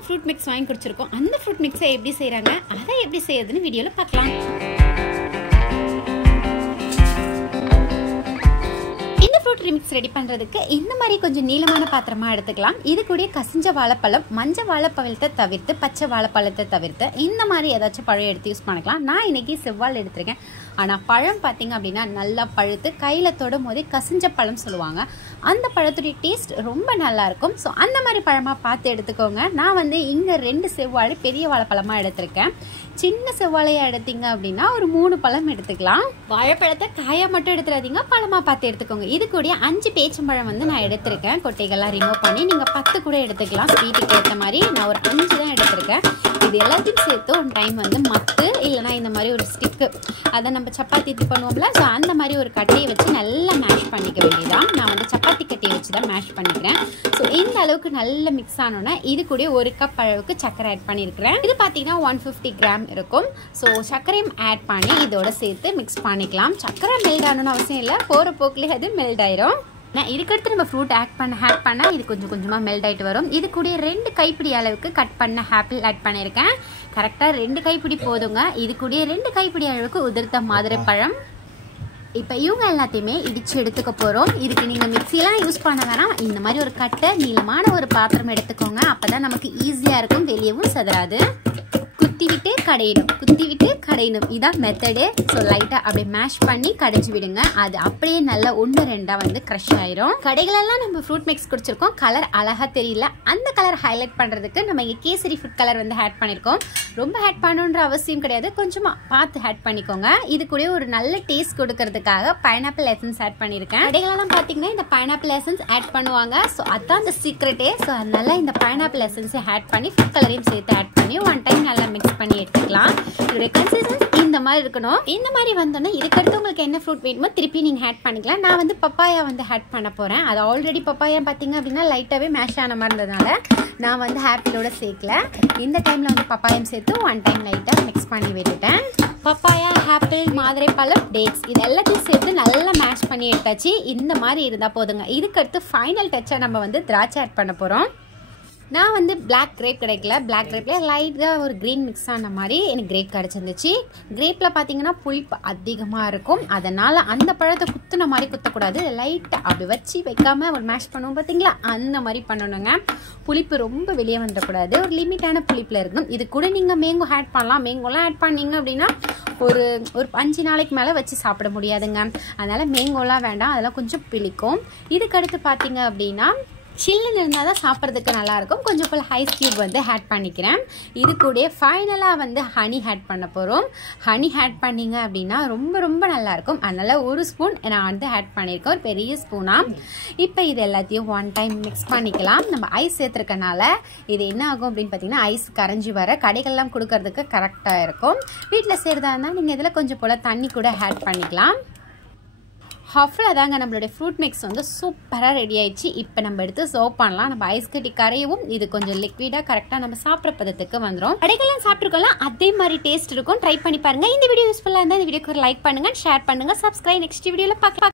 தான் fruit mix வாங்கி குடிச்சிருக்கோம். அந்த ஃப்ரூட் மிக்ஸை எப்படி செய்கிறாங்க, அதை எப்படி செய்யறதுன்னு வீடியோவில் பார்க்கலாம். இந்த ஃப்ரூட் மிக்ஸ் ரெடி பண்ணுறதுக்கு இந்த மாதிரி கொஞ்சம் நீளமான பாத்திரமாக எடுத்துக்கலாம். இது கூட கசிஞ்ச வாழைப்பழம், மஞ்சள் வாழைப்பழத்தை தவிர்த்து பச்சை வாழைப்பழத்தை தவிர்த்து இந்த மாதிரி ஏதாச்சும் பழம் எடுத்து யூஸ் பண்ணிக்கலாம். நான் இன்னைக்கு செவ்வாழை எடுத்திருக்கேன். ஆனால் பழம் பார்த்தீங்க அப்படின்னா நல்லா பழுத்து கையில் தொடும் போதே கசிஞ்ச பழம் சொல்லுவாங்க. அந்த பழத்துடைய டேஸ்ட் ரொம்ப நல்லாயிருக்கும். ஸோ அந்த மாதிரி பழமாக பார்த்து எடுத்துக்கோங்க. நான் வந்து இங்கே 2 செவ்வாழை பெரிய வாழைப்பழமாக எடுத்திருக்கேன். சின்ன செவ்வாழையாக எடுத்தீங்க அப்படின்னா ஒரு 3 பழம் எடுத்துக்கலாம். வாழைப்பழத்தை காயாக மட்டும் எடுத்துடாதீங்க, பழமாக பார்த்து எடுத்துக்கோங்க. இது கூட 5 பேச்சம்பழம் வந்து நான் எடுத்திருக்கேன். கொட்டைகள்லாம் ரிமூவ் பண்ணி நீங்கள் 10 கூட எடுத்துக்கலாம். ஸ்வீட்டுக்கு ஏற்ற மாதிரி நான் ஒரு 5 தான் எடுத்திருக்கேன். இது எல்லாத்தையும் சேர்த்து ஒரு டைம் வந்து மத்து இல்லைனா இந்த மாதிரி ஒரு ஸ்டிக்கு, அதை நம்ம சப்பாத்தி பண்ணுவோம்ல, ஸோ அந்த மாதிரி ஒரு கட்டையை வச்சு நல்லா மேஷ் பண்ணிக்க வேண்டியதான். நான் வந்து சப்பாத்தி கட்டையை வச்சு தான் மேஷ் பண்ணிக்கிறேன். ஸோ இந்த அளவுக்கு நல்லா மிக்ஸ் ஆனோன்னா இது கூட 1 கப் அளவுக்கு சர்க்கரை ஆட் பண்ணியிருக்கிறேன். இது பார்த்தீங்கன்னா 150 கிராம் இருக்கும். ஸோ சர்க்கரையும் ஆட் பண்ணி இதோட சேர்த்து மிக்ஸ் பண்ணிக்கலாம். சர்க்கரை மெல்ட் ஆகணும்னு அவசியம் இல்லை, போகிற போக்கிலே அது மெல்ட் ஆயிரும். நான் இதுக்கடுத்து நம்ம ஃப்ரூட் ஆட் பண்ணால் இது கொஞ்சம் கொஞ்சமாக மெல்ட் ஆகிட்டு வரும். இது கூட 2 கைப்பிடி அளவுக்கு கட் பண்ண ஆப்பிள் ஆட் பண்ணியிருக்கேன். கரெக்டாக 2 கைப்பிடி போதுங்க. இது கூட 2 கைப்பிடி அளவுக்கு உதிர்த்த மாதுளை பழம். இப்போ இவங்க எல்லாத்தையுமே இடித்து எடுத்துக்க போகிறோம். இதுக்கு நீங்கள் மிக்சியெலாம் யூஸ் பண்ண வேணாம். இந்த மாதிரி ஒரு கட்டை நீளமான ஒரு பாத்திரம் எடுத்துக்கோங்க. அப்போ தான் நமக்கு ஈஸியாக இருக்கும், வெளியவும் சதுராது. குத்தி விட்டு கடையணும் இதான் மெத்தடு. ஸோ லைட்டாக அப்படியே மேஷ் பண்ணி கடைஞ்சி விடுங்க. அது அப்படியே நல்லா 1-2 வந்து க்ரஷ் ஆயிரும். கடைகளெல்லாம் நம்ம ஃப்ரூட் மிக்ஸ் குடிச்சிருக்கோம். கலர் அழகாக தெரியல, அந்த கலர் ஹைலைட் பண்ணுறதுக்கு நம்ம இங்கே கேசரி ஃபுட் கலர் வந்து ஆட் பண்ணியிருக்கோம். ரொம்ப ஆட் பண்ணணுன்ற அவசியம் கிடையாது, கொஞ்சமாக பார்த்து ஆட் பண்ணிக்கோங்க. இது கூட ஒரு நல்ல டேஸ்ட் கொடுக்கறதுக்காக பைனாப்பிள் எசன்ஸ் ஆட் பண்ணியிருக்கேன். கடைகளெல்லாம் பார்த்தீங்கன்னா இந்த பைனாப்பிள் எசன்ஸ் ஆட் பண்ணுவாங்க. ஸோ அதுதான் இந்த சீக்ரெட்டே. ஸோ அதனால இந்த பைனாப்பிள் எசன்ஸை ஆட் பண்ணி ஃபுட் கலரையும் சேர்த்து ஆட் பண்ணி 1 டைம் நல்லா மிக்ஸ் பண்ணி எடுத்துக்கலாம். இதோட கன்சிஸ்டன்சி இந்த மாதிரி இருக்கணும். இந்த மாதிரி வந்தோன்னா இதுக்கடுத்து உங்களுக்கு என்ன ஃப்ரூட் வேணுமோ திருப்பி நீங்கள் ஆட் பண்ணிக்கலாம். நான் வந்து பப்பாயா வந்து ஆட் பண்ண போகிறேன். அது ஆல்ரெடி பப்பாயா பார்த்தீங்க அப்படின்னா லைட்டாகவே மேஷ் ஆன மாதிரி இருந்ததுனால நான் வந்து ஆப்பிளோட சேர்க்கல. இந்த டைமில் வந்து பப்பாயம் சேர்த்து 1 டைம் லைட்டாக மிக்ஸ் பண்ணி விட்டுட்டேன். பப்பாயா, ஆப்பிள், மாதுளை பழம், டேட்ஸ் இது எல்லாத்தையும் சேர்த்து நல்லா மேஷ் பண்ணி எடுத்தாச்சு. இந்த மாதிரி இருந்தால் போதுங்க. இதுக்கடுத்து ஃபைனல் டச்சாக நம்ம வந்து திராட்சை ஆட் பண்ண போகிறோம். நான் வந்து பிளாக் கிரேப் கிடைக்கல, பிளாக் கிரேப்பில் லைட்டாக ஒரு க்ரீன் மிக்ஸ் ஆன மாதிரி எனக்கு கிரேப் கிடச்சிருந்துச்சு. கிரேப்பில் பார்த்தீங்கன்னா புளிப்பு அதிகமாக இருக்கும். அதனால் அந்த பழத்தை குத்துன மாதிரி குத்தக்கூடாது, லைட்டாக அப்படி வச்சு வைக்காமல் ஒரு மேஷ் பண்ணுவோம் பார்த்தீங்களா, அந்த மாதிரி பண்ணணுங்க. புளிப்பு ரொம்ப வெளியே வந்துடக்கூடாது, ஒரு லிமிட்டான புளிப்பில் இருக்கணும். இது கூட நீங்கள் மேங்கோ ஆட் பண்ணலாம். மேங்கோலாம் ஆட் பண்ணிங்க அப்படின்னா ஒரு 5 நாளைக்கு மேலே வச்சு சாப்பிட முடியாதுங்க. அதனால் மேங்கோலாம் வேண்டாம், அதெல்லாம் கொஞ்சம் பிளிக்கும். இதுக்கடுத்து பார்த்தீங்க அப்படின்னா சில்லுன்னு இருந்தால் தான் சாப்பிட்றதுக்கு நல்லாயிருக்கும். கொஞ்சம் போல் ஐஸ் க்யூப் வந்து ஆட் பண்ணிக்கிறேன். இது கூட ஃபைனலாக வந்து ஹனி ஆட் பண்ண போகிறோம். ஹனி ஆட் பண்ணிங்க அப்படின்னா ரொம்ப ரொம்ப நல்லாயிருக்கும். அதனால் 1 ஸ்பூன் நான் வந்து ஆட் பண்ணியிருக்கேன், ஒரு பெரிய ஸ்பூனாக. இப்போ இது எல்லாத்தையும் 1 டைம் மிக்ஸ் பண்ணிக்கலாம். நம்ம ஐஸ் சேர்த்துருக்கனால இது என்ன ஆகும் அப்படின்னு பார்த்தீங்கன்னா ஐஸ் கரைஞ்சி வர கடைகள்லாம் கொடுக்கறதுக்கு கரெக்டாக இருக்கும். வீட்டில் செய்கிறதா இருந்தால் நீங்கள் இதில் கொஞ்சம் போல் தண்ணி கூட ஆட் பண்ணிக்கலாம். ஹஃப்ல தாங்க நம்மளுடைய ஃப்ரூட் மிக்ஸ் வந்து சூப்பராக ரெடி ஆயிடுச்சு. இப்போ நம்ம எடுத்து சர்வ் பண்ணலாம். நம்ம ஐஸ் கட்டி கரையவும் இது கொஞ்சம் லிக்விடாக கரெக்டாக நம்ம சாப்பிட்ற பதத்துக்கு வந்துடும். கடைகள்லாம் சாப்பிட்ருக்கலாம், அதே மாதிரி டேஸ்ட் இருக்கும். ட்ரை பண்ணி பாருங்கள். இந்த வீடியோ யூஸ்ஃபுல்லாக இருந்தால் இந்த வீடியோக்கு ஒரு லைக் பண்ணுங்கள், ஷேர் பண்ணுங்கள், சப்ஸ்கிரைப். நெக்ஸ்ட் வீடியோவில் பார்க்கலாம்.